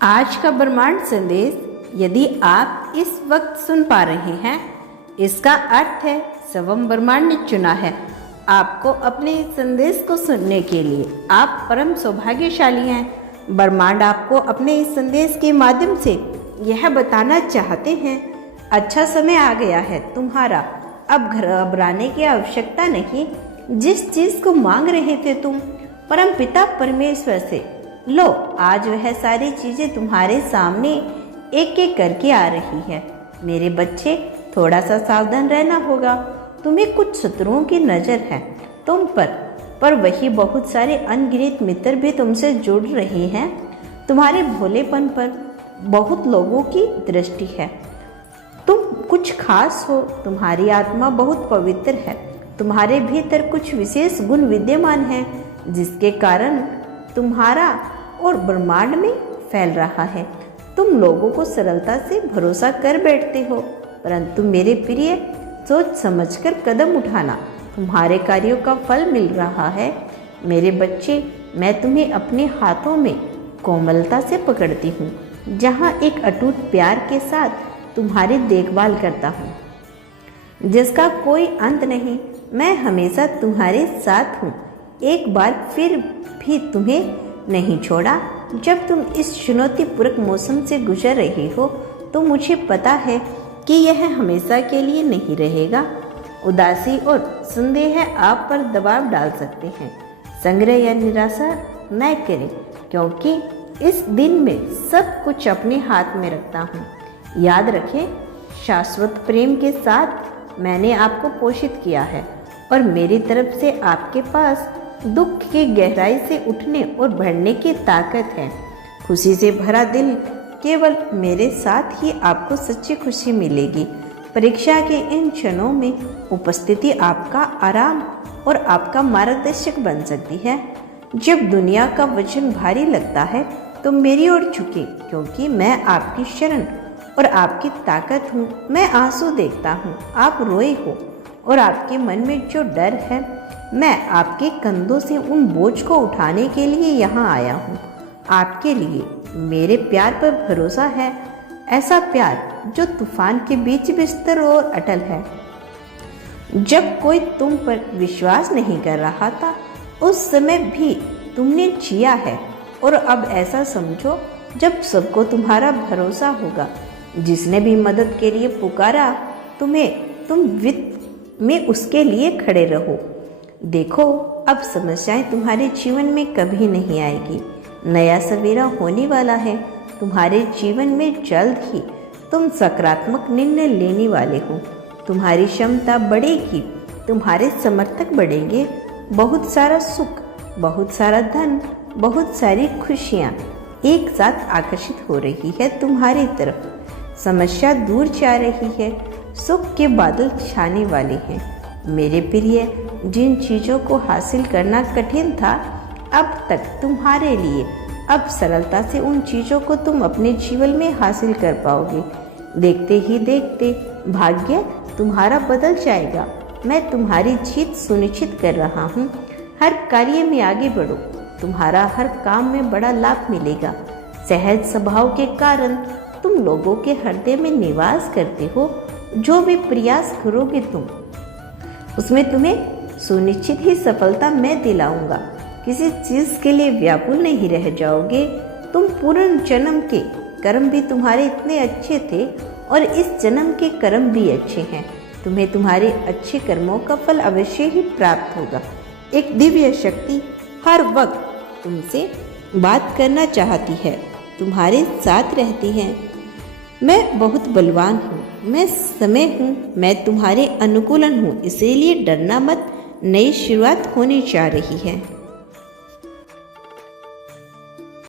आज का ब्रह्मांड संदेश यदि आप इस वक्त सुन पा रहे हैं, इसका अर्थ है स्वयं ब्रह्मांड ने चुना है आपको अपने इस संदेश को सुनने के लिए। आप परम सौभाग्यशाली हैं। ब्रह्मांड आपको अपने इस संदेश के माध्यम से यह बताना चाहते हैं, अच्छा समय आ गया है तुम्हारा, अब घबराने की आवश्यकता नहीं। जिस चीज को मांग रहे थे तुम परम पिता परमेश्वर से, लो आज वह सारी चीजें तुम्हारे सामने एक एक करके आ रही है। मेरे बच्चे, थोड़ा सा सावधान रहना होगा। तुम्हें कुछ शत्रुओं की नजर है तुम पर वही बहुत सारे अनगिनत मित्र भी तुमसे जुड़ रहे हैं। तुम्हारे भोलेपन पर बहुत लोगों की दृष्टि है। तुम कुछ खास हो, तुम्हारी आत्मा बहुत पवित्र है, तुम्हारे भीतर कुछ विशेष गुण विद्यमान है जिसके कारण तुम्हारा और ब्रह्मांड में फैल रहा है। तुम लोगों को सरलता से भरोसा कर बैठते हो, परंतु मेरे प्रिय, सोच समझकर कदम उठाना, तुम्हारे कार्यों का फल मिल रहा है। मेरे बच्चे, मैं तुम्हें अपने हाथों में कोमलता से पकड़ती हूँ, जहाँ एक अटूट प्यार के साथ तुम्हारी देखभाल करता हूँ जिसका कोई अंत नहीं। मैं हमेशा तुम्हारे साथ हूँ, एक बार फिर भी तुम्हें नहीं छोड़ा। जब तुम इस चुनौतीपूर्ण मौसम से गुजर रहे हो तो मुझे पता है कि यह हमेशा के लिए नहीं रहेगा। उदासी और संदेह आप पर दबाव डाल सकते हैं। संग्रह या निराशा न करें, क्योंकि इस दिन में सब कुछ अपने हाथ में रखता हूँ। याद रखें, शाश्वत प्रेम के साथ मैंने आपको पोषित किया है और मेरी तरफ से आपके पास दुख की गहराई से उठने और बढ़ने की ताकत है। खुशी से भरा दिल, केवल मेरे साथ ही आपको सच्ची खुशी मिलेगी। परीक्षा के इन क्षणों में उपस्थिति आपका आराम और आपका मार्गदर्शक बन सकती है। जब दुनिया का वजन भारी लगता है तो मेरी ओर झुके, क्योंकि मैं आपकी शरण और आपकी ताकत हूँ। मैं आंसू देखता हूँ, आप रोए हो और आपके मन में जो डर है, मैं आपके कंधों से उन बोझ को उठाने के लिए यहाँ आया हूँ। आपके लिए मेरे प्यार पर भरोसा है, ऐसा प्यार जो तूफान के बीच भी स्थिर और अटल है। जब कोई तुम पर विश्वास नहीं कर रहा था, उस समय भी तुमने जिया है। और अब ऐसा समझो, जब सबको तुम्हारा भरोसा होगा, जिसने भी मदद के लिए पुकारा तुम्हें, तुम वित्त में उसके लिए खड़े रहो। देखो, अब समस्याएं तुम्हारे जीवन में कभी नहीं आएगी। नया सवेरा होने वाला है तुम्हारे जीवन में। जल्द ही तुम सकारात्मक निर्णय लेने वाले हो। तुम्हारी क्षमता बढ़ेगी, तुम्हारे समर्थक बढ़ेंगे। बहुत सारा सुख, बहुत सारा धन, बहुत सारी खुशियाँ एक साथ आकर्षित हो रही है तुम्हारी तरफ। समस्या दूर जा रही है, सुख के बादल छाने वाले हैं। मेरे प्रिय, जिन चीज़ों को हासिल करना कठिन था अब तक तुम्हारे लिए, अब सरलता से उन चीज़ों को तुम अपने जीवन में हासिल कर पाओगे। देखते ही देखते भाग्य तुम्हारा बदल जाएगा। मैं तुम्हारी जीत सुनिश्चित कर रहा हूँ। हर कार्य में आगे बढ़ो, तुम्हारा हर काम में बड़ा लाभ मिलेगा। सहज स्वभाव के कारण तुम लोगों के हृदय में निवास करते हो। जो भी प्रयास करोगे तुम, उसमें तुम्हें सुनिश्चित ही सफलता मैं दिलाऊंगा। किसी चीज के लिए व्याकुल नहीं रह जाओगे। तुम पूर्ण जन्म के कर्म भी तुम्हारे इतने अच्छे थे और इस जन्म के कर्म भी अच्छे हैं। तुम्हें तुम्हारे अच्छे कर्मों का फल अवश्य ही प्राप्त होगा। एक दिव्य शक्ति हर वक्त तुमसे बात करना चाहती है, तुम्हारे साथ रहती है। मैं बहुत बलवान हूँ, मैं समय हूँ, मैं तुम्हारे अनुकूलन हूँ, इसीलिए डरना मत। नई शुरुआत होने जा रही है।